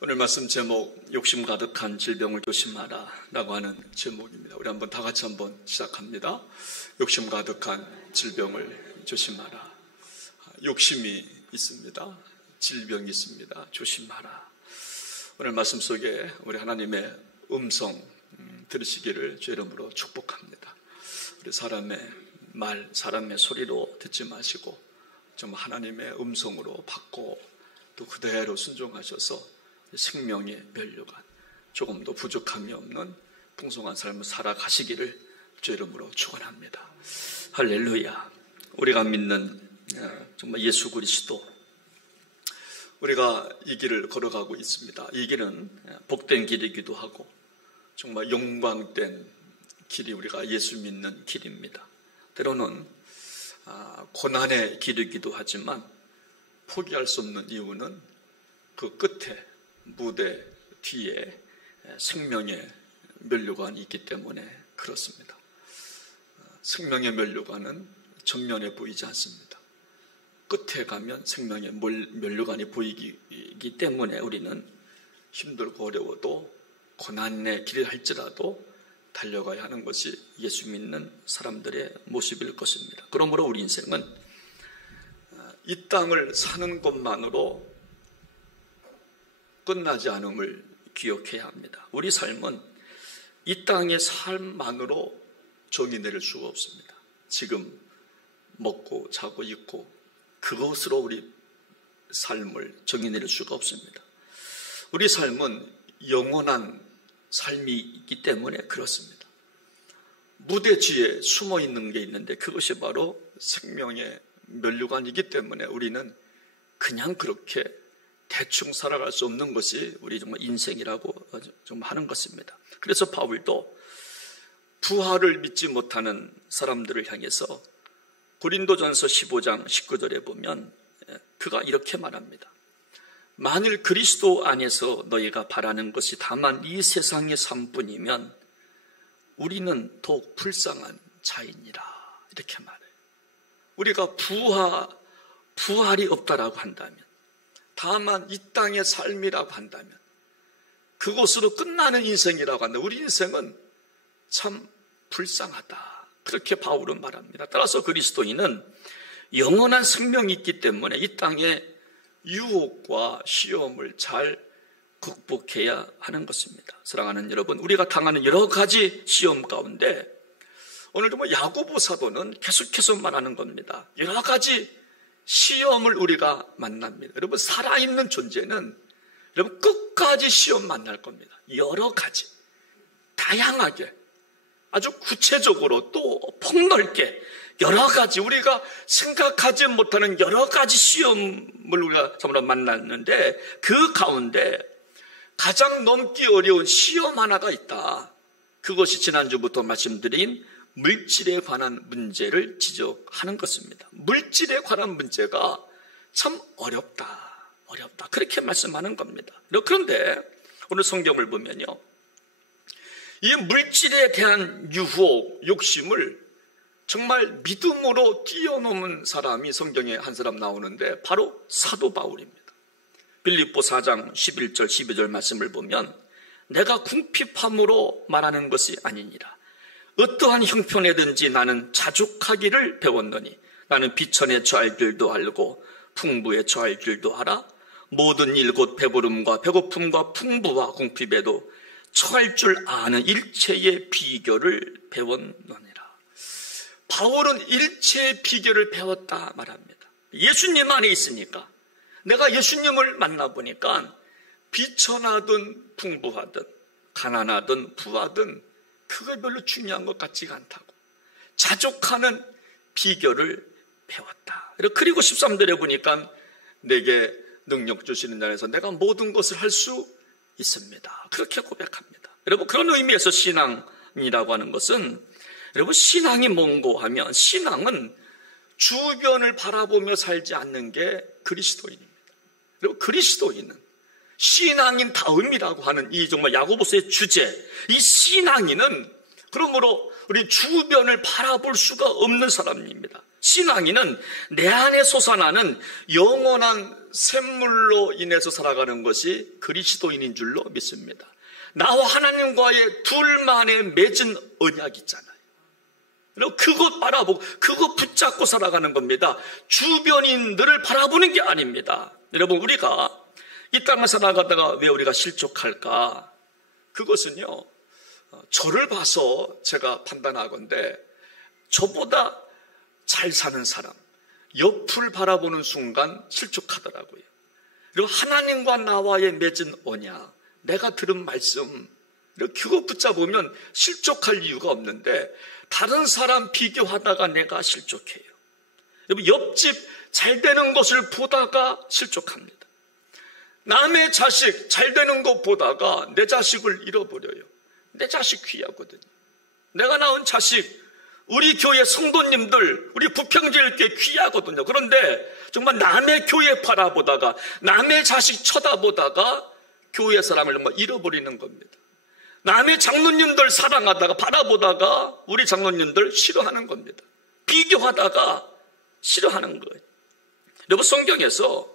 오늘 말씀 제목 욕심 가득한 질병을 조심하라 라고 하는 제목입니다. 우리 한번 다 같이 한번 시작합니다. 욕심 가득한 질병을 조심하라. 욕심이 있습니다. 질병이 있습니다. 조심하라. 오늘 말씀 속에 우리 하나님의 음성 들으시기를 주 이름으로 축복합니다. 우리 사람의 말, 사람의 소리로 듣지 마시고 정말 하나님의 음성으로 받고 또 그대로 순종하셔서 생명의 면류관, 조금도 부족함이 없는 풍성한 삶을 살아가시기를 주 이름으로 축원합니다. 할렐루야. 우리가 믿는 정말 예수 그리스도, 우리가 이 길을 걸어가고 있습니다. 이 길은 복된 길이기도 하고 정말 영광된 길이 우리가 예수 믿는 길입니다. 때로는 고난의 길이기도 하지만 포기할 수 없는 이유는 그 끝에 무대 뒤에 생명의 면류관이 있기 때문에 그렇습니다. 생명의 면류관은 정면에 보이지 않습니다. 끝에 가면 생명의 면류관이 보이기 때문에 우리는 힘들고 어려워도 고난의 길을 할지라도 달려가야 하는 것이 예수 믿는 사람들의 모습일 것입니다. 그러므로 우리 인생은 이 땅을 사는 것만으로 끝나지 않음을 기억해야 합니다. 우리 삶은 이 땅의 삶만으로 정의 내릴 수가 없습니다. 지금 먹고 자고 있고 그것으로 우리 삶을 정의 내릴 수가 없습니다. 우리 삶은 영원한 삶이 있기 때문에 그렇습니다. 무대 뒤에 숨어 있는 게 있는데 그것이 바로 생명의 면류관이기 때문에 우리는 그냥 그렇게 대충 살아갈 수 없는 것이 우리 정말 인생이라고 좀 하는 것입니다. 그래서 바울도 부활을 믿지 못하는 사람들을 향해서 고린도전서 15장 19절에 보면 그가 이렇게 말합니다. 만일 그리스도 안에서 너희가 바라는 것이 다만 이 세상의 삶뿐이면 우리는 더욱 불쌍한 자이니라. 이렇게 말해요. 우리가 부활이 없다라고 한다면, 다만 이 땅의 삶이라고 한다면, 그것으로 끝나는 인생이라고 한다면 우리 인생은 참 불쌍하다. 그렇게 바울은 말합니다. 따라서 그리스도인은 영원한 생명이 있기 때문에 이 땅의 유혹과 시험을 잘 극복해야 하는 것입니다. 사랑하는 여러분, 우리가 당하는 여러 가지 시험 가운데 오늘 정말 야고보 사도는 계속해서 말하는 겁니다. 여러 가지 시험을 우리가 만납니다. 여러분, 살아있는 존재는 여러분 끝까지 시험 만날 겁니다. 여러 가지, 다양하게, 아주 구체적으로 또 폭넓게 여러 가지 우리가 생각하지 못하는 여러 가지 시험을 우리가 정말 만났는데 그 가운데 가장 넘기 어려운 시험 하나가 있다. 그것이 지난주부터 말씀드린 물질에 관한 문제를 지적하는 것입니다. 물질에 관한 문제가 참 어렵다. 그렇게 말씀하는 겁니다. 그런데 오늘 성경을 보면요, 이 물질에 대한 유혹, 욕심을 정말 믿음으로 뛰어넘은 사람이 성경에 한 사람 나오는데 바로 사도 바울입니다. 빌립보 4장 11절 12절 말씀을 보면 내가 궁핍함으로 말하는 것이 아니니라. 어떠한 형편에든지 나는 자족하기를 배웠노니 나는 비천에 처할 줄도 알고 풍부에 처할 줄도 알아. 모든 일 곧 배부름과 배고픔과 풍부와 궁핍에도 처할 줄 아는 일체의 비결을 배웠노니라. 바울은 일체의 비결을 배웠다 말합니다. 예수님 안에 있으니까, 내가 예수님을 만나보니까 비천하든 풍부하든 가난하든 부하든 그거 별로 중요한 것 같지가 않다고, 자족하는 비결을 배웠다. 그리고 13절에 보니까 내게 능력 주시는 자에서 내가 모든 것을 할 수 있습니다. 그렇게 고백합니다. 여러분, 그런 의미에서 신앙이라고 하는 것은, 여러분, 신앙이 뭔고 하면 신앙은 주변을 바라보며 살지 않는 게 그리스도인입니다. 그리고 그리스도인은 신앙인 다음이라고 하는 이 정말 야고보서의 주제, 이 신앙인은 그러므로 우리 주변을 바라볼 수가 없는 사람입니다. 신앙인은 내 안에 솟아나는 영원한 샘물로 인해서 살아가는 것이 그리스도인인 줄로 믿습니다. 나와 하나님과의 둘만의 맺은 언약 있잖아요. 그것 바라보고 그것 붙잡고 살아가는 겁니다. 주변인들을 바라보는 게 아닙니다. 여러분, 우리가 이 땅을 살아가다가 왜 우리가 실족할까? 그것은요, 저를 봐서 제가 판단하건대 저보다 잘 사는 사람, 옆을 바라보는 순간 실족하더라고요. 그리고 하나님과 나와의 맺은 언약, 내가 들은 말씀, 그거 붙잡으면 실족할 이유가 없는데 다른 사람 비교하다가 내가 실족해요. 옆집 잘 되는 것을 보다가 실족합니다. 남의 자식 잘 되는 것 보다가 내 자식을 잃어버려요. 내 자식 귀하거든요. 내가 낳은 자식, 우리 교회 성도님들, 우리 부평제일교회 귀하거든요. 그런데 정말 남의 교회 바라보다가 남의 자식 쳐다보다가 교회 사람을 정말 잃어버리는 겁니다. 남의 장로님들 사랑하다가 바라보다가 우리 장로님들 싫어하는 겁니다. 비교하다가 싫어하는 거예요. 여러분, 성경에서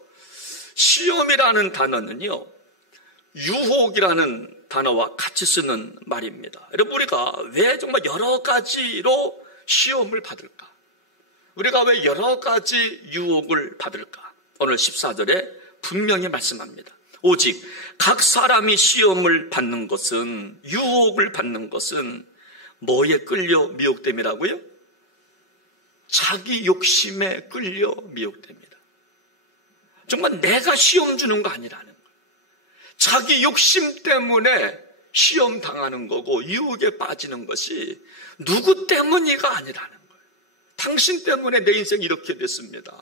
시험이라는 단어는요, 유혹이라는 단어와 같이 쓰는 말입니다. 여러분, 우리가 왜 정말 여러 가지로 시험을 받을까? 우리가 왜 여러 가지 유혹을 받을까? 오늘 14절에 분명히 말씀합니다. 오직 각 사람이 시험을 받는 것은, 유혹을 받는 것은 뭐에 끌려 미혹됨이라고요? 자기 욕심에 끌려 미혹됩니다. 정말 내가 시험 주는 거 아니라는 거예요. 자기 욕심 때문에 시험 당하는 거고 유혹에 빠지는 것이 누구 때문이가 아니라는 거예요. 당신 때문에 내 인생이 이렇게 됐습니다.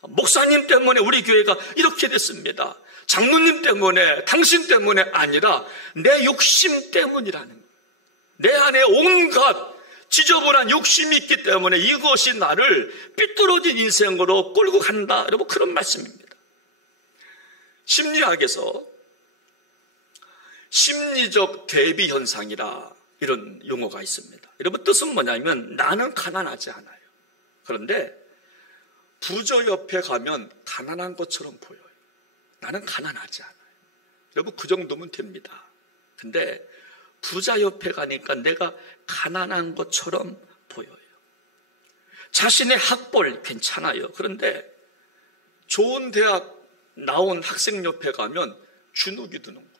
목사님 때문에 우리 교회가 이렇게 됐습니다. 장로님 때문에, 당신 때문에 아니라 내 욕심 때문이라는 거예요. 내 안에 온갖 지저분한 욕심이 있기 때문에 이것이 나를 삐뚤어진 인생으로 끌고 간다. 여러분, 그런 말씀입니다. 심리학에서 심리적 대비 현상이라 이런 용어가 있습니다. 여러분, 뜻은 뭐냐면 나는 가난하지 않아요. 그런데 부자 옆에 가면 가난한 것처럼 보여요. 나는 가난하지 않아요. 여러분, 그 정도면 됩니다. 근데 부자 옆에 가니까 내가 가난한 것처럼 보여요. 자신의 학벌 괜찮아요. 그런데 좋은 대학 나온 학생 옆에 가면 주눅이 드는 거예요.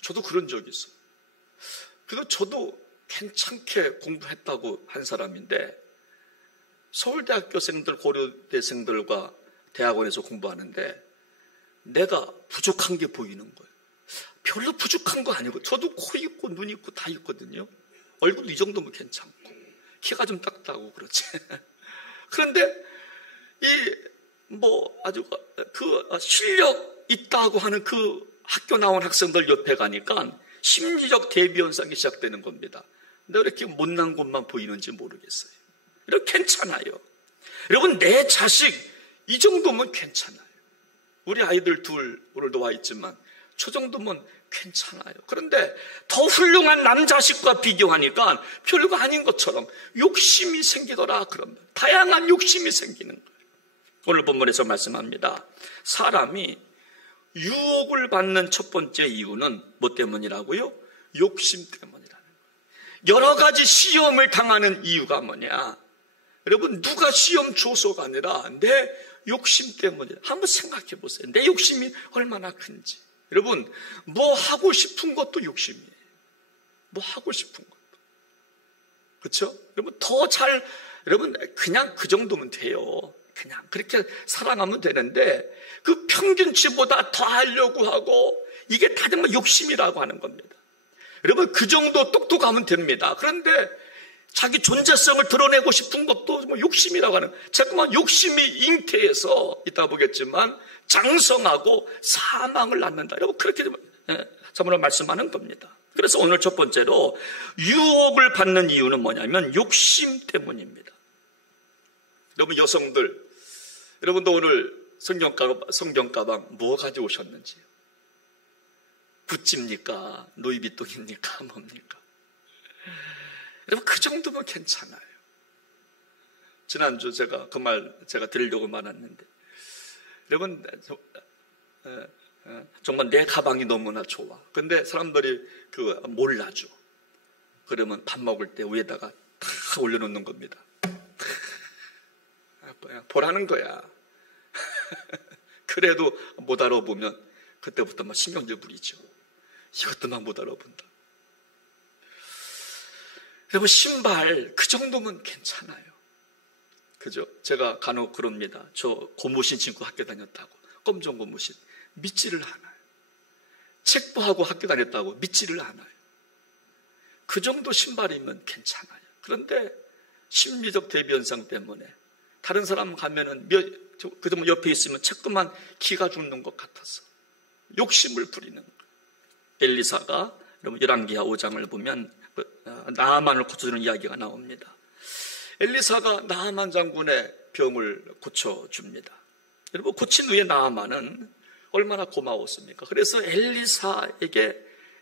저도 그런 적이 있어요. 그래서 저도 괜찮게 공부했다고 한 사람인데 서울대학교생들, 고려대생들과 대학원에서 공부하는데 내가 부족한 게 보이는 거예요. 별로 부족한 거 아니고 저도 코 있고 눈 있고 다 있거든요. 얼굴도 이 정도면 괜찮고 키가 좀 작다고 그렇지. 그런데 아주 실력 있다고 하는 그 학교 나온 학생들 옆에 가니까 심리적 대비 현상이 시작되는 겁니다. 근데 왜 이렇게 못난 것만 보이는지 모르겠어요. 이렇게 괜찮아요. 여러분, 내 자식 이 정도면 괜찮아요. 우리 아이들 둘 오늘도 와 있지만 저 정도면 괜찮아요. 그런데 더 훌륭한 남자식과 비교하니까 별거 아닌 것처럼 욕심이 생기더라. 그러면 다양한 욕심이 생기는 거예요. 오늘 본문에서 말씀합니다. 사람이 유혹을 받는 첫 번째 이유는 뭐 때문이라고요? 욕심 때문이라는 거예요. 여러 가지 시험을 당하는 이유가 뭐냐? 여러분, 누가 시험 줘서가 아니라 내 욕심 때문에 한번 생각해 보세요. 내 욕심이 얼마나 큰지. 여러분, 뭐 하고 싶은 것도 욕심이에요. 뭐 하고 싶은 것도. 그렇죠? 여러분, 그냥 그 정도면 돼요. 그냥 그렇게 살아가면 되는데 그 평균치보다 더 하려고 하고 이게 다 정말 욕심이라고 하는 겁니다. 여러분, 그 정도 똑똑하면 됩니다. 그런데 자기 존재성을 드러내고 싶은 것도 욕심이라고 하는, 자꾸만 욕심이 잉태해서 이따 보겠지만 장성하고 사망을 낳는다. 여러분, 그렇게 저번에 말씀하는 겁니다. 그래서 오늘 첫 번째로 유혹을 받는 이유는 뭐냐면 욕심 때문입니다. 여러분, 여성들, 여러분도 오늘 성경 가방 뭐 가지고 오셨는지요? 구찌입니까? 루이비통입니까? 뭡니까? 여러분, 그 정도면 괜찮아요. 지난주 제가 그 말 드리려고 말았는데, 여러분, 정말 내 가방이 너무나 좋아. 근데 사람들이 몰라줘. 그러면 밥 먹을 때 위에다가 탁 올려놓는 겁니다. 보라는 거야. 그래도 못 알아보면 그때부터 막 신경질 부리죠. 이것도 막 못 알아본다. 여러분, 신발 그 정도면 괜찮아요. 그죠? 제가 간혹 그럽니다. 저 고무신 신고 학교 다녔다고. 검정 고무신. 믿지를 않아요. 책보하고 학교 다녔다고 믿지를 않아요. 그 정도 신발이면 괜찮아요. 그런데 심리적 대비 현상 때문에 다른 사람 가면은 그저 옆에 있으면 자꾸만 기가 죽는 것 같아서 욕심을 부리는 거예요. 엘리사가 여러분 열왕기하 5장을 보면 나아만을 고쳐주는 이야기가 나옵니다. 엘리사가 나아만 장군의 병을 고쳐줍니다. 여러분, 고친 후에 나아만은 얼마나 고마웠습니까? 그래서 엘리사에게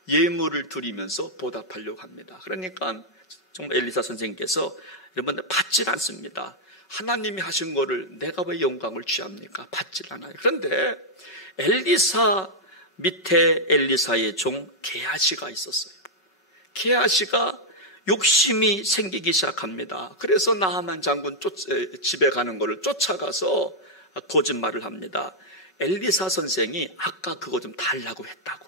예물을 드리면서 보답하려고 합니다. 그러니까 정말 엘리사 선생님께서 여러분 받질 않습니다. 하나님이 하신 거를 내가 왜 영광을 취합니까? 받질 않아요. 그런데 엘리사 밑에 엘리사의 종 게하시가 있었어요. 게하시가 욕심이 생기기 시작합니다. 그래서 나아만 장군 집에 가는 것을 쫓아가서 거짓말을 합니다. 엘리사 선생이 아까 그거 좀 달라고 했다고.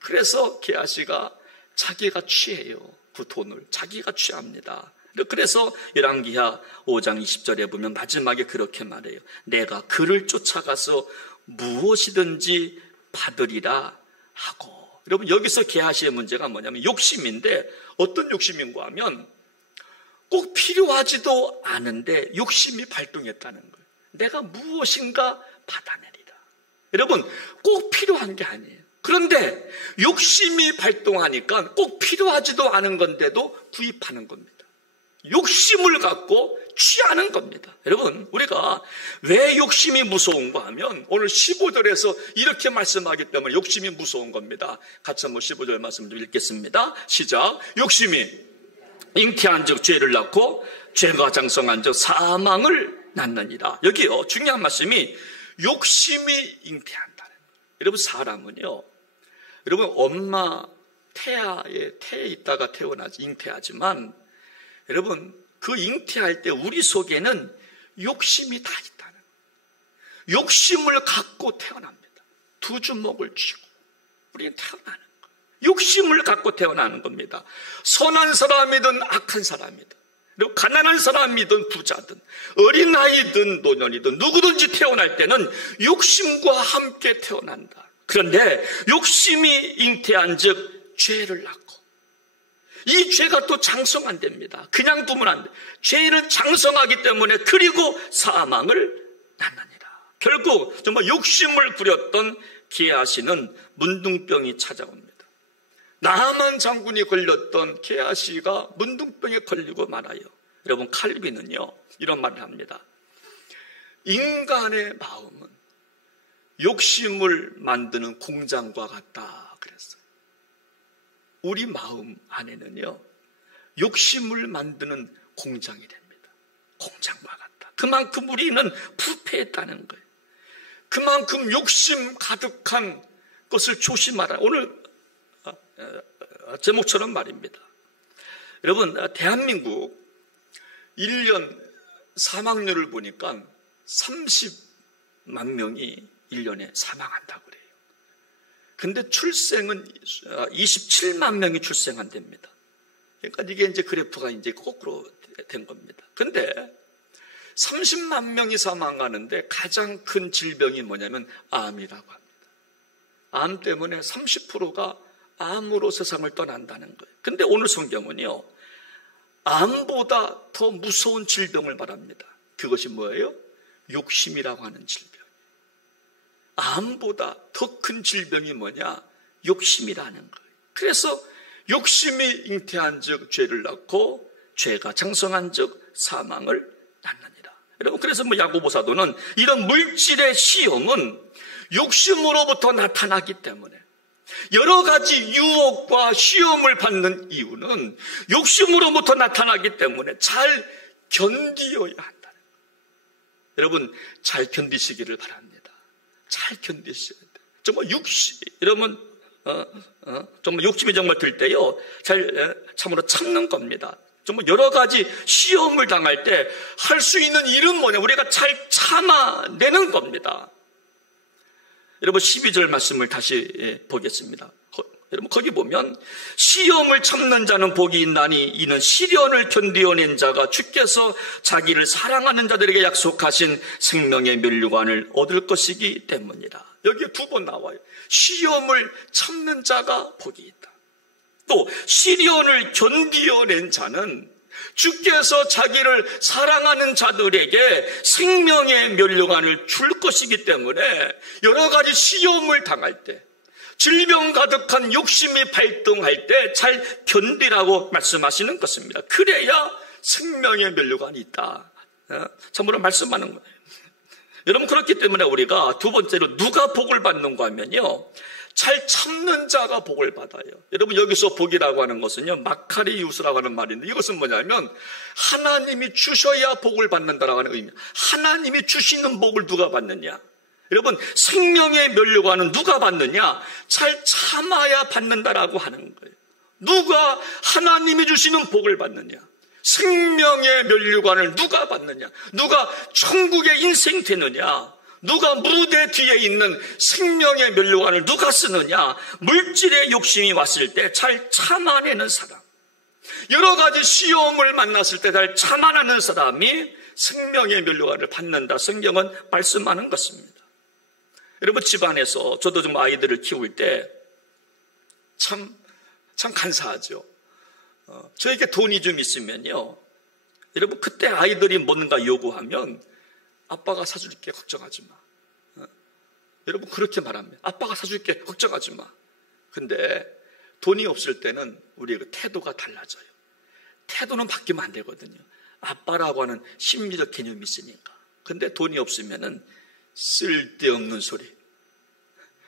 그래서 게하시가 자기가 취해요. 그 돈을 자기가 취합니다. 그래서 열왕기하 5장 20절에 보면 마지막에 그렇게 말해요. 내가 그를 쫓아가서 무엇이든지 받으리라 하고. 여러분, 여기서 게하시의 문제가 뭐냐면 욕심인데, 어떤 욕심인가 하면 꼭 필요하지도 않은데 욕심이 발동했다는 거예요. 내가 무엇인가 받아내리라. 여러분, 꼭 필요한 게 아니에요. 그런데 욕심이 발동하니까 꼭 필요하지도 않은 건데도 구입하는 겁니다. 욕심을 갖고 취하는 겁니다. 여러분, 우리가 왜 욕심이 무서운가 하면 오늘 15절에서 이렇게 말씀하기 때문에 욕심이 무서운 겁니다. 같이 한번 15절 말씀 좀 읽겠습니다. 시작. 욕심이 잉태한 즉 죄를 낳고 죄가 장성한 즉 사망을 낳느니라. 여기요, 중요한 말씀이 욕심이 잉태한다는 거예요. 여러분, 사람은요, 여러분, 엄마 태아에 있다가 태어나지, 잉태하지만 여러분, 그 잉태할 때 우리 속에는 욕심이 다 있다는 거예요. 욕심을 갖고 태어납니다. 두 주먹을 쥐고 우리는 태어나는 거예요. 욕심을 갖고 태어나는 겁니다. 선한 사람이든 악한 사람이든, 그리고 가난한 사람이든 부자든 어린아이든 노년이든 누구든지 태어날 때는 욕심과 함께 태어난다. 그런데 욕심이 잉태한 즉 죄를 낳고, 이 죄가 또 장성한답니다. 그냥 두면 안 돼. 죄는 장성하기 때문에 그리고 사망을 낳느니라. 결국 정말 욕심을 부렸던 게하시는 문둥병이 찾아옵니다. 나아만 장군이 걸렸던 게하시가 문둥병에 걸리고 말아요. 여러분, 칼빈은요 이런 말을 합니다. 인간의 마음은 욕심을 만드는 공장과 같다 그랬어요. 우리 마음 안에는요 욕심을 만드는 공장이 됩니다. 공장과 같다. 그만큼 우리는 부패했다는 거예요. 그만큼 욕심 가득한 것을 조심하라. 오늘 제목처럼 말입니다. 여러분, 대한민국 1년 사망률을 보니까 30만 명이 1년에 사망한다고 그래요. 근데 출생은 27만 명이 출생한답니다. 그러니까 이게 이제 그래프가 이제 거꾸로 된 겁니다. 근데 30만 명이 사망하는데 가장 큰 질병이 뭐냐면 암이라고 합니다. 암 때문에 30%가 암으로 세상을 떠난다는 거예요. 근데 오늘 성경은요, 암보다 더 무서운 질병을 말합니다. 그것이 뭐예요? 욕심이라고 하는 질병. 암보다 더 큰 질병이 뭐냐? 욕심이라는 거예요. 그래서 욕심이 잉태한 즉 죄를 낳고 죄가 장성한 즉 사망을 낳느니라. 여러분, 그래서 야고보 사도는 이런 물질의 시험은 욕심으로부터 나타나기 때문에, 여러 가지 유혹과 시험을 받는 이유는 욕심으로부터 나타나기 때문에 잘 견디어야 한다는 거예요. 여러분 잘 견디시기를 바랍니다. 잘 견디셔야 돼요. 정말 여러분 정말 욕심이 정말 들 때요, 참으로 참는 겁니다. 정말 여러 가지 시험을 당할 때 할 수 있는 일은 뭐냐? 우리가 잘 참아내는 겁니다. 여러분 12절 말씀을 다시 보겠습니다. 여러분 거기 보면 시험을 참는 자는 복이 있나니 이는 시련을 견디어낸 자가 주께서 자기를 사랑하는 자들에게 약속하신 생명의 면류관을 얻을 것이기 때문이라. 여기에 두 번 나와요. 시험을 참는 자가 복이 있다. 또 시련을 견디어낸 자는 주께서 자기를 사랑하는 자들에게 생명의 면류관을 줄 것이기 때문에 여러 가지 시험을 당할 때, 질병 가득한 욕심이 발동할 때 잘 견디라고 말씀하시는 것입니다. 그래야 생명의 면류관이 있다. 참으로 말씀하는 거예요. 여러분 그렇기 때문에 우리가 두 번째로 누가 복을 받는가 하면요, 잘 참는 자가 복을 받아요. 여러분 여기서 복이라고 하는 것은요, 마카리우스라고 하는 말인데 이것은 뭐냐면 하나님이 주셔야 복을 받는다라고 하는 의미입니다. 하나님이 주시는 복을 누가 받느냐? 여러분 생명의 면류관은 누가 받느냐? 잘 참아야 받는다라고 하는 거예요. 누가 하나님이 주시는 복을 받느냐? 생명의 면류관을 누가 받느냐? 누가 천국의 인생 되느냐? 누가 무대 뒤에 있는 생명의 면류관을 누가 쓰느냐? 물질의 욕심이 왔을 때 잘 참아내는 사람, 여러 가지 시험을 만났을 때 잘 참아내는 사람이 생명의 면류관을 받는다. 성경은 말씀하는 것입니다. 여러분 집안에서 저도 좀 아이들을 키울 때 참 간사하죠. 저에게 돈이 좀 있으면요, 여러분 그때 아이들이 뭔가 요구하면 아빠가 사줄게, 걱정하지 마. 여러분 그렇게 말합니다. 아빠가 사줄게, 걱정하지 마. 근데 돈이 없을 때는 우리의 그 태도가 달라져요. 태도는 바뀌면 안 되거든요. 아빠라고 하는 심리적 개념이 있으니까. 근데 돈이 없으면은 쓸데없는 소리,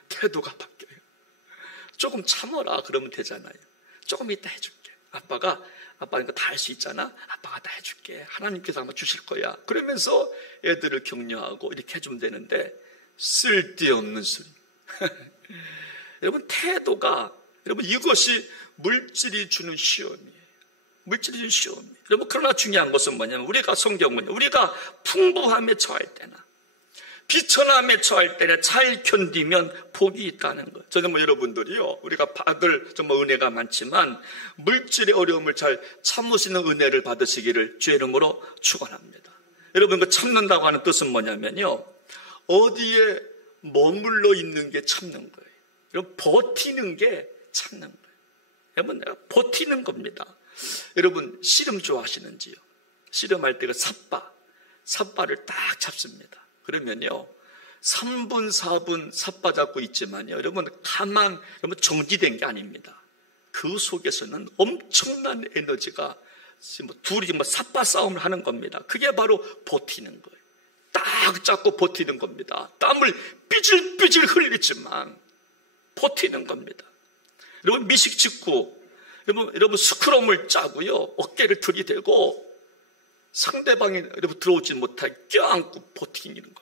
태도가 바뀌어요. 조금 참어라 그러면 되잖아요. 조금 이따 해줄게. 아빠가 이거 다 할 수 있잖아. 아빠가 다 해줄게. 하나님께서 아마 주실 거야. 그러면서 애들을 격려하고 이렇게 해주면 되는데 쓸데없는 소리. 여러분 태도가, 여러분 이것이 물질이 주는 시험이에요. 물질이 주는 시험이에요. 여러분 그러나 중요한 것은 뭐냐면 우리가 성경은 우리가 풍부함에 처할 때나 비천함에 처할 때는 잘 견디면 복이 있다는 거예요. 저는 여러분들이요, 우리가 받을 정말 은혜가 많지만 물질의 어려움을 잘 참으시는 은혜를 받으시기를 주의 이름으로 축원합니다. 여러분 그 참는다고 하는 뜻은 뭐냐면요, 어디에 머물러 있는 게 참는 거예요. 여러분 버티는 게 참는 거예요. 여러분 내가 버티는 겁니다. 여러분 씨름 좋아하시는지요? 씨름할 때 그 삿바를 딱 잡습니다. 그러면요 3분 4분 삿바 잡고 있지만요, 여러분 정지된 게 아닙니다. 그 속에서는 엄청난 에너지가 둘이 삿바 싸움을 하는 겁니다. 그게 바로 버티는 거예요. 딱 잡고 버티는 겁니다. 땀을 삐질삐질 흘리지만 버티는 겁니다. 여러분 미식 직후 여러분 스크럼을 짜고요, 어깨를 들이대고 상대방이 여러분 들어오지 못하게 껴안고 버티는 겁니다.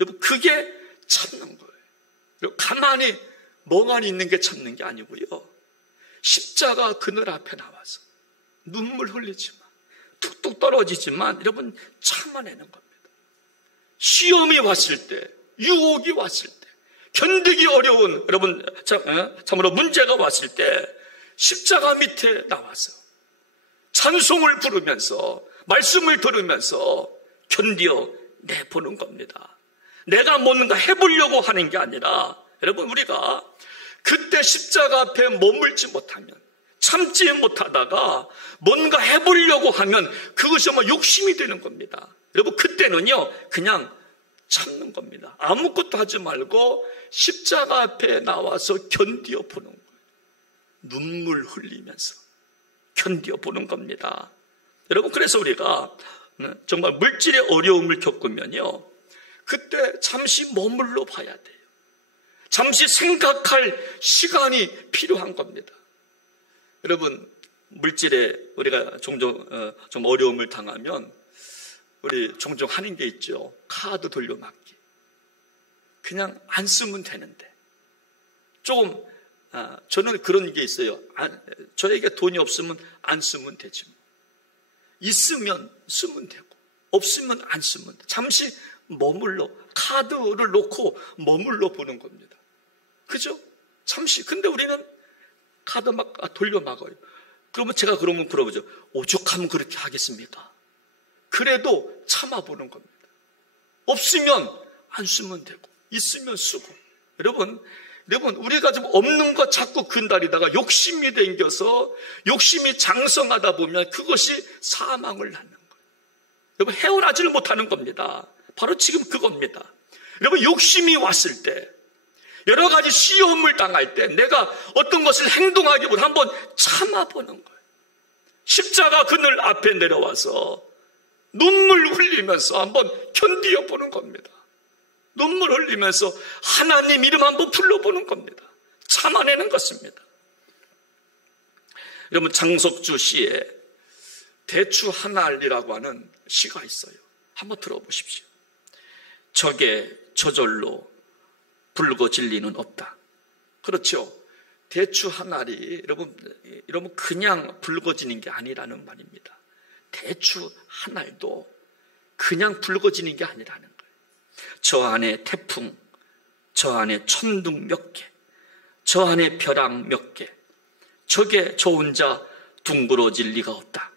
여러분 그게 참는 거예요. 여러분 가만히 멍하니 있는 게 참는 게 아니고요, 십자가 그늘 앞에 나와서 눈물 흘리지만 툭툭 떨어지지만 여러분 참아내는 겁니다. 시험이 왔을 때, 유혹이 왔을 때, 견디기 어려운 여러분 참으로 문제가 왔을 때 십자가 밑에 나와서 찬송을 부르면서 말씀을 들으면서 견뎌내보는 겁니다. 내가 뭔가 해보려고 하는 게 아니라, 여러분 우리가 그때 십자가 앞에 머물지 못하면, 참지 못하다가 뭔가 해보려고 하면 그것이 아마 욕심이 되는 겁니다. 여러분 그때는요 그냥 참는 겁니다. 아무것도 하지 말고 십자가 앞에 나와서 견뎌보는 거예요. 눈물 흘리면서 견뎌보는 겁니다. 여러분 그래서 우리가 정말 물질의 어려움을 겪으면요, 그때 잠시 머물러 봐야 돼요. 잠시 생각할 시간이 필요한 겁니다. 여러분 물질에 우리가 종종 좀 어려움을 당하면 우리 종종 하는 게 있죠. 카드 돌려막기. 그냥 안 쓰면 되는데. 조금 저는 그런 게 있어요. 저에게 돈이 없으면 안 쓰면 되지. 있으면 쓰면 되고 없으면 안 쓰면 돼. 잠시 머물러 카드를 놓고 머물러 보는 겁니다. 그죠? 잠시. 근데 우리는 카드 막 돌려 막아요. 그러면 제가 그러면 물어보죠. 오죽하면 그렇게 하겠습니까? 그래도 참아보는 겁니다. 없으면 안 쓰면 되고 있으면 쓰고. 여러분 우리가 좀 없는 거 자꾸 근달이다가 욕심이 댕겨서 욕심이 장성하다 보면 그것이 사망을 낳는 거예요. 여러분 헤어나지를 못하는 겁니다. 바로 지금 그겁니다. 여러분 욕심이 왔을 때 여러 가지 시험을 당할 때 내가 어떤 것을 행동하기보다 한번 참아보는 거예요. 십자가 그늘 앞에 내려와서 눈물 흘리면서 한번 견디어 보는 겁니다. 눈물 흘리면서 하나님 이름 한번 불러보는 겁니다. 참아내는 것입니다. 여러분 장석주 시에 대추 한 알이라고 하는 시가 있어요. 한번 들어보십시오. 적에 저절로 붉어질 리는 없다. 그렇죠. 대추 한 알이 여러분 그냥 붉어지는 게 아니라는 말입니다. 대추 한 알도 그냥 붉어지는 게 아니라는 거예요. 저 안에 태풍, 저 안에 천둥 몇 개, 저 안에 벼락 몇 개, 저게 저 혼자 둥그러질 리가 없다.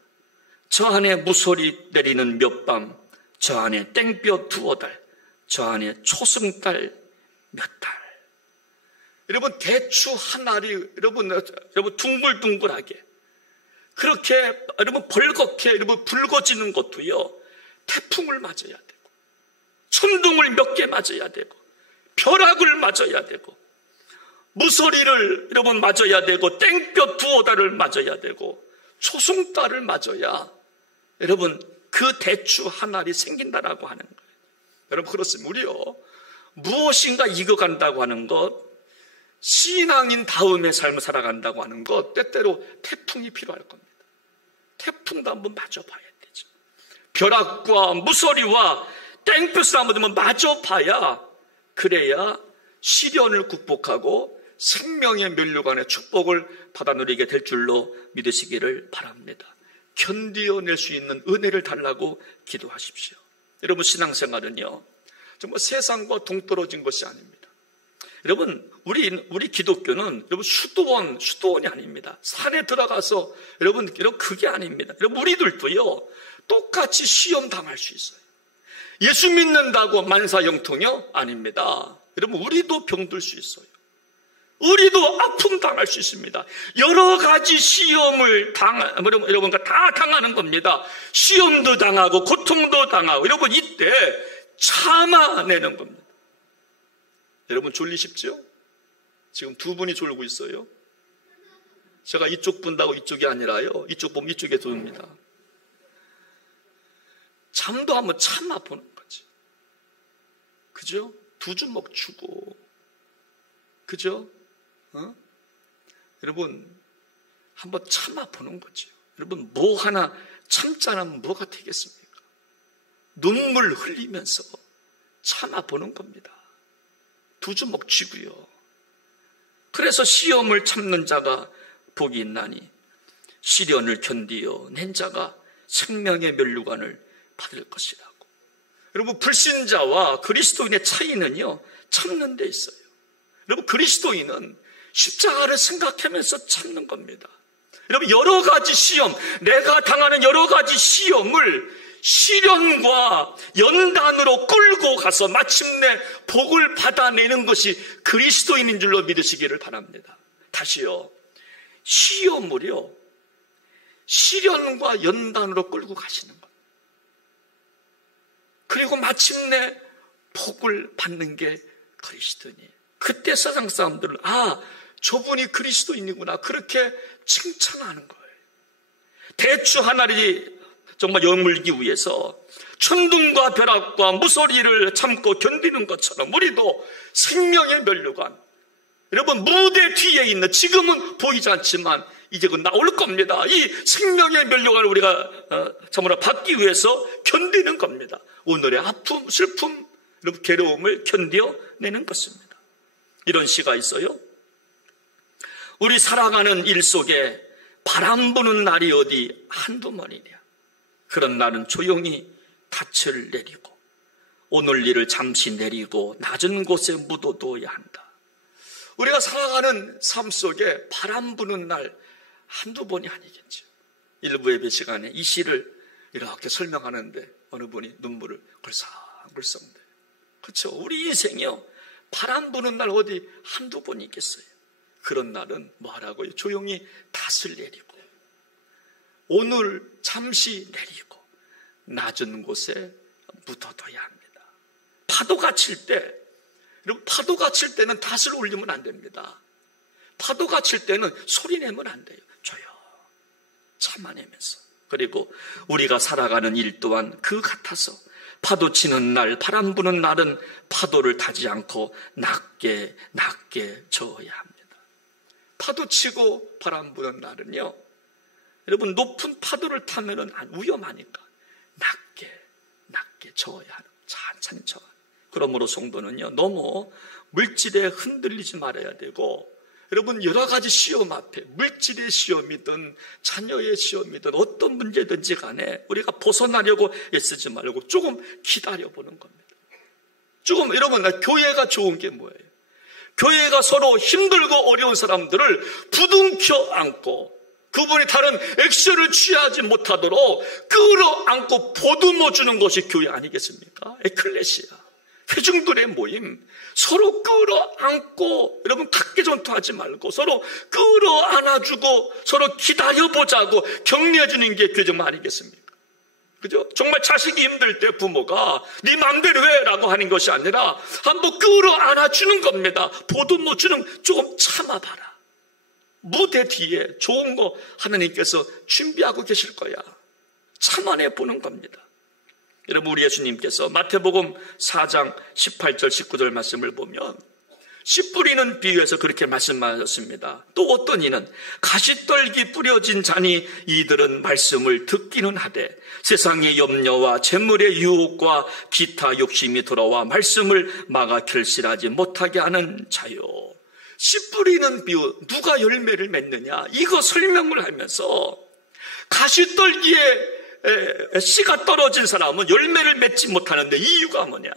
저 안에 무소리 내리는 몇 밤, 저 안에 땡볕 두어 달, 저 안에 초승달 몇 달. 여러분 대추 한 알이 여러분 둥글둥글하게 그렇게 여러분 벌겋게 여러분 붉어지는 것도요 태풍을 맞아야 되고 천둥을 몇 개 맞아야 되고 벼락을 맞아야 되고 무소리를 여러분 맞아야 되고 땡볕 두어 달을 맞아야 되고 초승달을 맞아야 여러분 그 대추 한 알이 생긴다라고 하는 거예요. 여러분 그렇습니다. 우리요 무엇인가 익어간다고 하는 것, 신앙인 다음의 삶을 살아간다고 하는 것, 때때로 태풍이 필요할 겁니다. 태풍도 한번 맞아봐야 되죠. 벼락과 무소리와 땡볕을 한번 맞아봐야 그래야 시련을 극복하고 생명의 면류관의 축복을 받아 누리게 될 줄로 믿으시기를 바랍니다. 견디어낼 수 있는 은혜를 달라고 기도하십시오. 여러분 신앙생활은요 정말 세상과 동떨어진 것이 아닙니다. 여러분 우리 기독교는 여러분 수도원이 아닙니다. 산에 들어가서 여러분 그게 아닙니다. 여러분 우리들도요 똑같이 시험 당할 수 있어요. 예수 믿는다고 만사형통이요? 아닙니다. 여러분 우리도 병들 수 있어요. 우리도 아픔 당할 수 있습니다. 여러 가지 시험을 여러분과 다 당하는 겁니다. 시험도 당하고 고통도 당하고 여러분 이때 참아내는 겁니다. 여러분 졸리십지요? 지금 두 분이 졸고 있어요. 제가 이쪽 분다고 이쪽이 아니라요. 이쪽 보면 이쪽에 돕니다. 잠도 한번 참아보는 거지. 그죠? 두 주먹 주고. 그죠? 여러분 한번 참아보는 거죠. 여러분 뭐 하나 참자면 뭐가 되겠습니까? 눈물 흘리면서 참아보는 겁니다. 두 주먹 쥐고요. 그래서 시험을 참는 자가 복이 있나니 시련을 견디어 낸 자가 생명의 면류관을 받을 것이라고. 여러분 불신자와 그리스도인의 차이는요 참는 데 있어요. 여러분 그리스도인은 십자가를 생각하면서 참는 겁니다. 여러분 여러 가지 시험, 내가 당하는 여러 가지 시험을 시련과 연단으로 끌고 가서 마침내 복을 받아내는 것이 그리스도인인 줄로 믿으시기를 바랍니다. 다시요. 시험을요. 시련과 연단으로 끌고 가시는 것. 그리고 마침내 복을 받는 게 그리스도인이에요. 그때 세상 사람들은 저분이 그리스도인이구나 그렇게 칭찬하는 거예요. 대추 한 알이 정말 여물기 위해서 천둥과 벼락과 무소리를 참고 견디는 것처럼 우리도 생명의 면류관, 여러분 무대 뒤에 있는 지금은 보이지 않지만 이제 곧 나올 겁니다. 이 생명의 면류관을 우리가 참으로 받기 위해서 견디는 겁니다. 오늘의 아픔, 슬픔, 괴로움을 견뎌내는 것입니다. 이런 시가 있어요. 우리 살아가는 일 속에 바람 부는 날이 어디 한두 번이냐. 그런 날은 조용히 닻을 내리고 오늘 일을 잠시 내리고 낮은 곳에 묻어둬야 한다. 우리가 살아가는 삶 속에 바람 부는 날 한두 번이 아니겠죠. 일부 예배 시간에 이 시를 이렇게 설명하는데 어느 분이 눈물을 글썽글썽대. 그렇죠. 우리 인생이요, 바람 부는 날 어디 한두 번 있겠어요. 그런 날은 뭐 하라고요? 조용히 닻을 내리고 오늘 잠시 내리고 낮은 곳에 묻어둬야 합니다. 파도가 칠 때, 여러분, 파도가 칠 때는 닻을 올리면 안 됩니다. 파도가 칠 때는 소리 내면 안 돼요. 조용 참아내면서. 그리고 우리가 살아가는 일 또한 그 같아서 파도 치는 날, 바람 부는 날은 파도를 타지 않고 낮게 저어야 합니다. 파도 치고 바람 부는 날은요, 여러분, 높은 파도를 타면은 위험하니까 낮게 저어야 하는, 천천히 저어. 그러므로 성도는요, 너무 물질에 흔들리지 말아야 되고, 여러분, 여러 가지 시험 앞에, 물질의 시험이든 자녀의 시험이든 어떤 문제든지 간에 우리가 벗어나려고 애쓰지 말고 조금 기다려보는 겁니다. 조금, 여러분, 교회가 좋은 게 뭐예요? 교회가 서로 힘들고 어려운 사람들을 부둥켜 안고 그분이 다른 액션을 취하지 못하도록 끌어안고 보듬어 주는 것이 교회 아니겠습니까? 에클레시아, 회중들의 모임, 서로 끌어안고, 여러분, 각계전투하지 말고 서로 끌어안아주고 서로 기다려보자고 격려해주는 게 교회 정말 아니겠습니까? 그죠? 정말 자식이 힘들 때 부모가 네 맘대로 해 라고 하는 것이 아니라 한번 끌어안아주는 겁니다. 보듬어주는, 조금 참아봐라. 무대 뒤에 좋은 거 하나님께서 준비하고 계실 거야. 참아내 보는 겁니다. 여러분, 우리 예수님께서 마태복음 4장 18절 19절 말씀을 보면 씨 뿌리는 비유에서 그렇게 말씀하셨습니다. 또 어떤 이는 가시떨기 뿌려진 자니 이들은 말씀을 듣기는 하되 세상의 염려와 재물의 유혹과 기타 욕심이 돌아와 말씀을 막아 결실하지 못하게 하는 자요. 씨 뿌리는 비유, 누가 열매를 맺느냐, 이거 설명을 하면서 가시떨기에 씨가 떨어진 사람은 열매를 맺지 못하는데 이유가 뭐냐?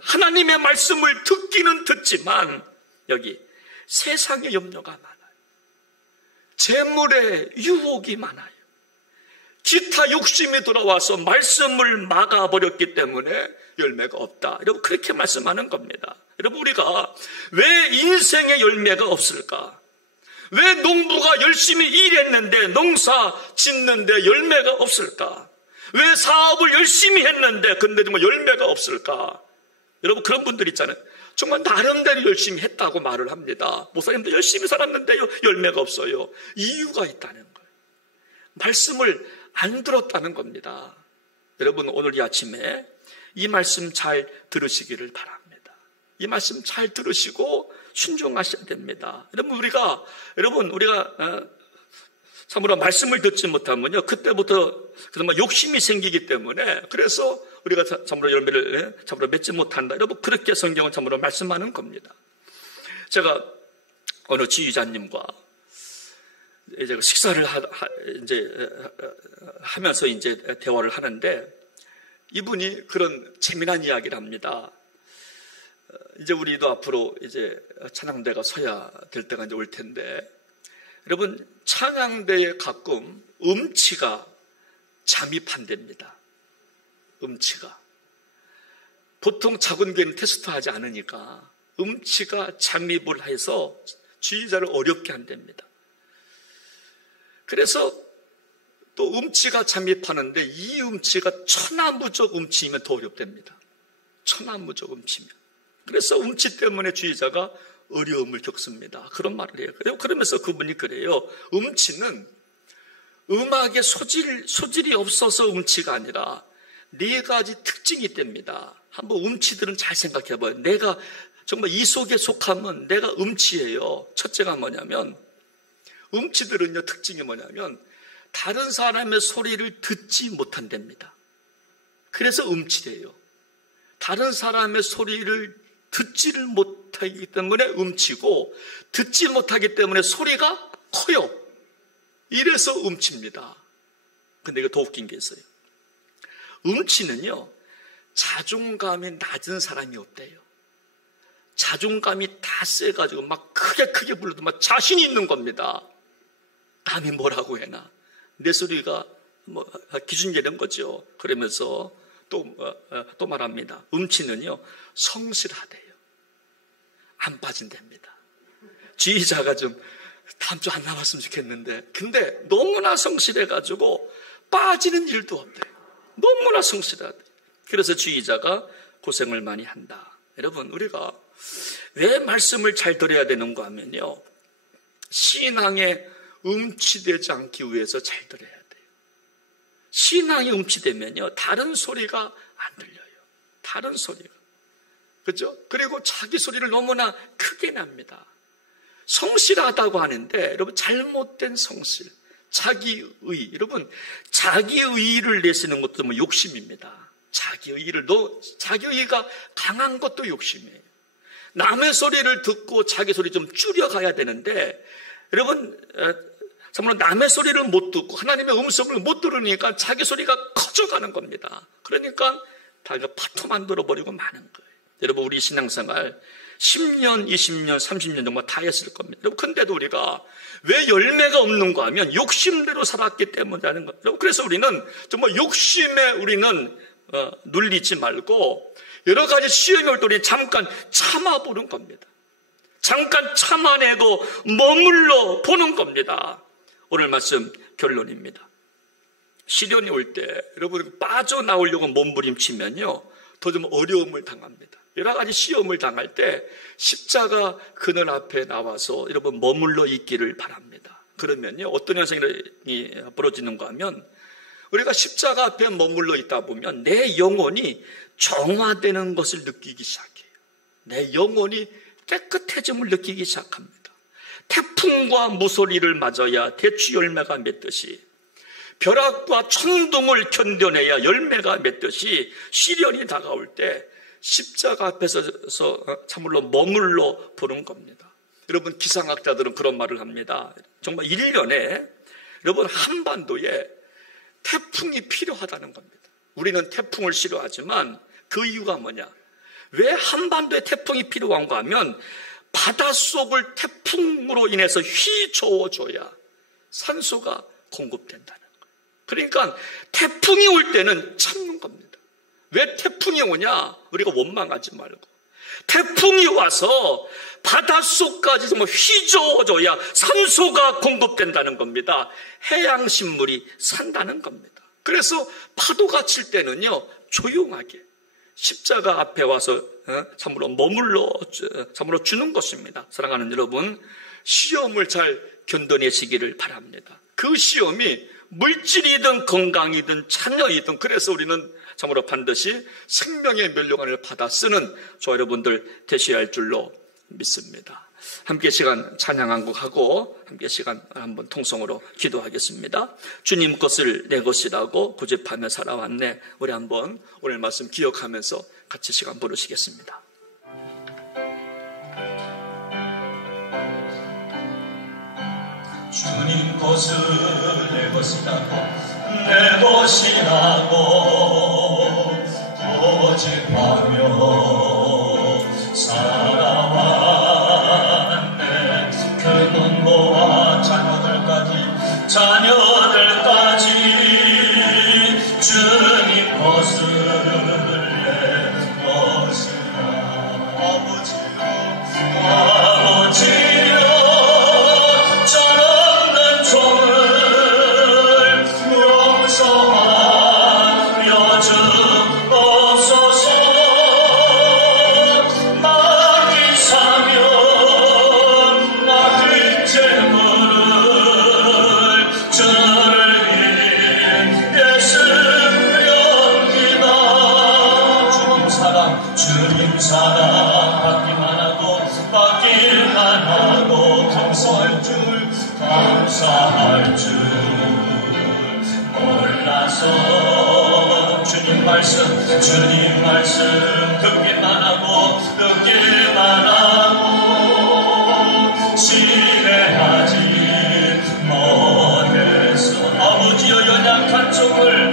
하나님의 말씀을 듣기는 듣지만 여기 세상의 염려가 많아요. 재물의 유혹이 많아요. 기타 욕심이 돌아와서 말씀을 막아버렸기 때문에 열매가 없다. 여러분, 그렇게 말씀하는 겁니다. 여러분, 우리가 왜 인생의 열매가 없을까? 왜 농부가 열심히 일했는데 농사 짓는데 열매가 없을까? 왜 사업을 열심히 했는데 근데 정말 열매가 없을까? 여러분, 그런 분들 있잖아요. 정말 나름대로 열심히 했다고 말을 합니다. 목사님도 열심히 살았는데요, 열매가 없어요. 이유가 있다는 거예요. 말씀을 안 들었다는 겁니다. 여러분, 오늘 이 아침에 이 말씀 잘 들으시기를 바랍니다. 이 말씀 잘 들으시고 순종하셔야 됩니다. 우리가 참으로 말씀을 듣지 못하면요, 그때부터 정말 욕심이 생기기 때문에, 그래서 우리가 참으로 열매를 참으로 맺지 못한다. 여러분, 그렇게 성경은 참으로 말씀하는 겁니다. 제가 어느 지휘자님과 이제 식사를 하면서 이제 대화를 하는데, 이분이 그런 재미난 이야기를 합니다. 이제 우리도 앞으로 이제 찬양대가 서야 될 때가 이제 올 텐데, 여러분, 찬양대에 가끔 음치가 잠입한답니다. 음치가. 보통 작은 교회는 테스트하지 않으니까 음치가 잠입을 해서 지휘자를 어렵게 한답니다. 그래서 또 음치가 잠입하는데 이 음치가 천하무적 음치이면 더 어렵답니다. 천하무적 음치면. 그래서 음치 때문에 지휘자가 어려움을 겪습니다. 그런 말을 해요. 그러면서 그분이 그래요. 음치는 음악의 소질이 없어서 음치가 아니라 네 가지 특징이 있답니다. 한번 음치들은 잘 생각해 봐요. 내가 정말 이 속에 속하면 내가 음치예요. 첫째가 뭐냐면 음치들은요, 특징이 뭐냐면 다른 사람의 소리를 듣지 못한답니다. 그래서 음치래요. 다른 사람의 소리를 듣지를 못하기 때문에 음치고, 듣지 못하기 때문에 소리가 커요. 이래서 음치입니다. 근데 이거 더 웃긴 게 있어요. 음치는요, 자존감이 낮은 사람이 없대요. 자존감이 다 세가지고 막 크게 불러도 막 자신이 있는 겁니다. 남이 뭐라고 해나 내 소리가 뭐 기준되는 거죠. 그러면서 또 말합니다. 음치는요, 성실하대요. 안 빠진답니다. 지휘자가 좀 다음 주 안 나왔으면 좋겠는데, 근데 너무나 성실해가지고 빠지는 일도 없대요. 너무나 성실하대. 그래서 지휘자가 고생을 많이 한다. 여러분, 우리가 왜 말씀을 잘 들어야 되는가 하면요, 신앙에 음치되지 않기 위해서 잘 들어야 돼요. 신앙이 음치되면요, 다른 소리가 안 들려요. 다른 소리가. 그죠? 그리고 자기 소리를 너무나 크게 납니다. 성실하다고 하는데, 여러분, 잘못된 성실, 자기의, 여러분, 자기의를 내세우는 것도 뭐 욕심입니다. 자기의가 강한 것도 욕심이에요. 남의 소리를 듣고 자기 소리 좀 줄여가야 되는데, 여러분, 정말 남의 소리를 못 듣고 하나님의 음성을 못 들으니까 자기 소리가 커져가는 겁니다. 그러니까 다 파토 만들어버리고 마는 거예요. 여러분, 우리 신앙생활 10년, 20년, 30년 정도 다 했을 겁니다. 여러분, 근데도 우리가 왜 열매가 없는가 하면 욕심대로 살았기 때문이라는 거예요. 여러분, 그래서 우리는 정말 욕심에 우리는 눌리지 말고 여러 가지 시험이 올 때 우리는 잠깐 참아보는 겁니다. 잠깐 참아내고 머물러 보는 겁니다. 오늘 말씀 결론입니다. 시련이 올 때 여러분 빠져나오려고 몸부림치면요, 더 좀 어려움을 당합니다. 여러 가지 시험을 당할 때 십자가 그늘 앞에 나와서 여러분 머물러 있기를 바랍니다. 그러면요, 어떤 현상이 벌어지는가 하면, 우리가 십자가 앞에 머물러 있다 보면 내 영혼이 정화되는 것을 느끼기 시작해요. 내 영혼이 깨끗해짐을 느끼기 시작합니다. 태풍과 무소리를 맞아야 대추 열매가 맺듯이, 벼락과 천둥을 견뎌내야 열매가 맺듯이, 시련이 다가올 때 십자가 앞에서 참으로 머물러 보는 겁니다. 여러분, 기상학자들은 그런 말을 합니다. 정말 1년에 여러분 한반도에 태풍이 필요하다는 겁니다. 우리는 태풍을 싫어하지만 그 이유가 뭐냐? 왜 한반도에 태풍이 필요한가 하면 바닷속을 태풍으로 인해서 휘저어줘야 산소가 공급된다는 거예요. 그러니까 태풍이 올 때는 참는 겁니다. 왜 태풍이 오냐? 우리가 원망하지 말고 태풍이 와서 바닷속까지 정말 휘저어줘야 산소가 공급된다는 겁니다. 해양식물이 산다는 겁니다. 그래서 파도가 칠 때는요, 조용하게 십자가 앞에 와서 참으로 머물러 참으로 주는 것입니다. 사랑하는 여러분, 시험을 잘 견뎌내시기를 바랍니다. 그 시험이 물질이든 건강이든 자녀이든, 그래서 우리는 참으로 반드시 생명의 면류관을 받아 쓰는 저 여러분들 되셔야 할 줄로 믿습니다. 함께 시간 찬양 한 곡 하고 함께 시간 한번 통성으로 기도하겠습니다. 주님 것을 내 것이라고 고집하며 살아왔네. 우리 한번 오늘 말씀 기억하면서 같이 시간 부르시겠습니다. 주님 것을 내 것이라고, 내 것이라고 고집하며 살아왔네. 그 부모와 자녀들까지 주님 것을 내 것이라. 아버지여 전없는 종을 용서하여 주옵소서. 주님 말씀 듣기만 하고 지혜하지 못해서 아버지여 연약한 종을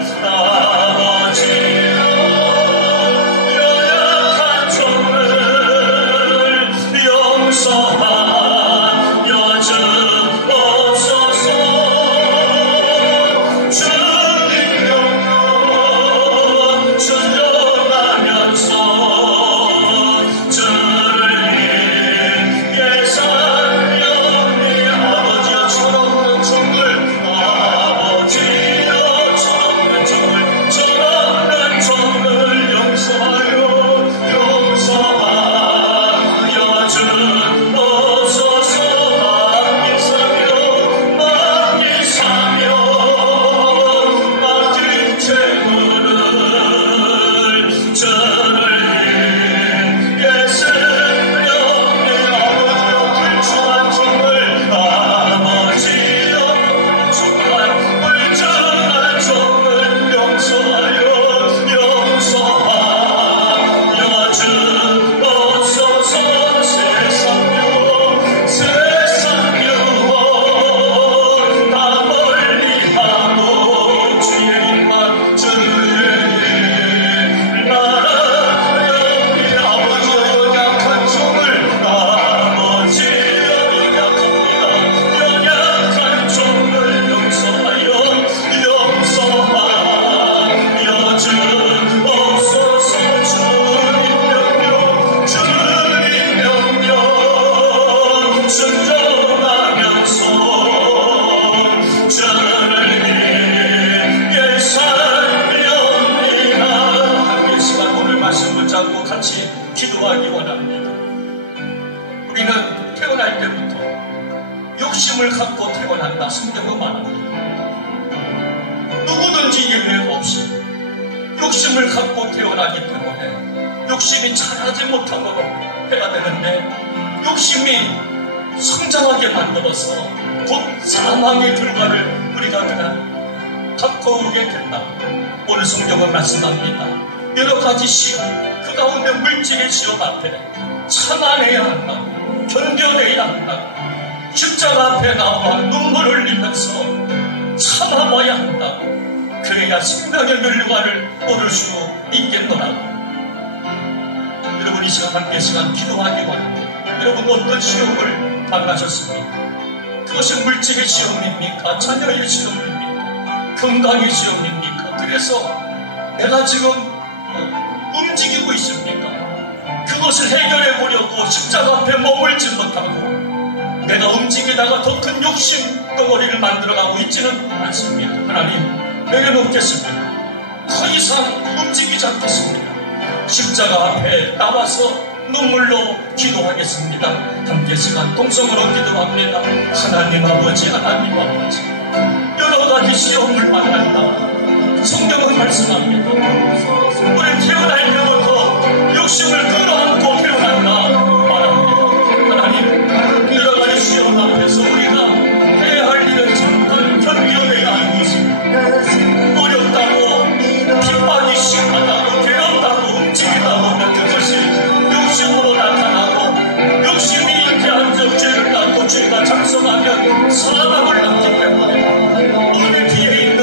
욕심을 갖고 태어난다. 성경은 말합니다. 누구든지 예외 없이 욕심을 갖고 태어나기 때문에 욕심이 자라지 못하도록 해야 되는데 욕심이 성장하게 만들어서 곧 사망의 결과를 우리가 그냥 갖고 오게 된다. 오늘 성경은 말씀합니다. 여러 가지 시험, 그 가운데 물질의 시험 앞에 참아내야 한다고, 견뎌내야 한다고, 십자가 앞에 나와 눈물을 흘리면서 참아봐야 한다고, 그래야 생명의 멸류관을 얻을 수 있겠노라고. 여러분 이 시간 함께 시간 기도하기 바랍니다. 여러분 어떤 시험을 당하셨습니까? 그것이 물질의 시험입니까? 자녀의 시험입니까? 건강의 시험입니까? 그래서 내가 지금 움직이고 있습니까? 그것을 해결해 보려고 십자가 앞에 머물지 못하고 내가 움직이다가 더 큰 욕심 덩어리를 만들어가고 있지는 않습니다. 하나님 내려놓겠습니다. 더 이상 움직이지 않겠습니다. 십자가 앞에 나와서 눈물로 기도하겠습니다. 함께 시간 동성으로 기도합니다. 하나님 아버지, 하나님 아버지, 여러 가지 시험을 만난다. 성경은 말씀합니다. 우리 태어날 때부터 욕심을 끌어안고 태어난다 말합니다. 하나님 여러 가지 시험 앞에서 우리가 해야 할 일을 잠깐 견뎌내야 하는 것입니다. 어렵다고 핍박이 심하다고 괴롭다고 움직이다 보면 그것이 욕심으로 나타나고 욕심이 이렇게 한적 죄를 낳고 죄가 작성하면 사망을 낳기 때문에 우리 뒤에 있는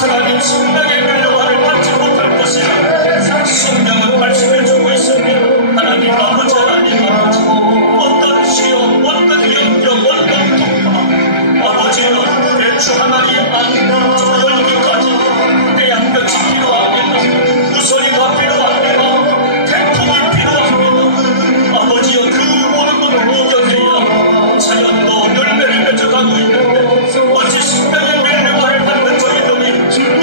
하나님 생명의 멸류관을 받지 못할 것이라 성경은 말씀해주고 있습니다. 하나님 아버지, 하나님 아버지, 어떤 시험, 어떤 영역, 어떤 통과 아버지는 대추 하나님 안 열기까지 내 양볕이 필요합니다. 무소리가 필요합니다. 태풍이 필요합니다. 아버지여 그 모든 것을 이겨내야 자연도 열매를 맺어가고 있는데 어찌 생명의 멸류관을 받는 저희들이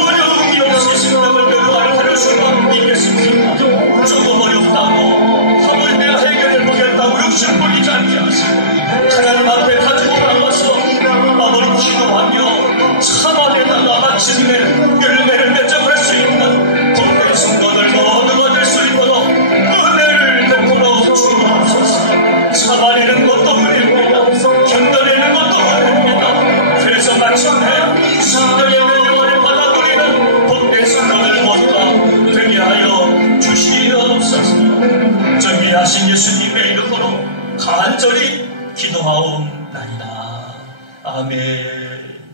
어려움이 없이 생명의 멸류관을 받을 수가 있겠습니까? 조금 어렵다고 하물 내가 해결해 보겠다고 욕심 부리지 않게 하시고 하나님 앞에 가지고 나가서 아버지 기도하며 참아내다가 마침내 열매를 맺어갈 수 있는 복된 성도들 모두가 될 수 있도록 은혜를 베풀어 주옵소서. 참아내는 것도 은혜입니다. 견뎌내는 것도 은혜입니다. 그래서 마침내 생명의 멸류관을 받아들이는 간절히 기도하옵나이다. 아멘.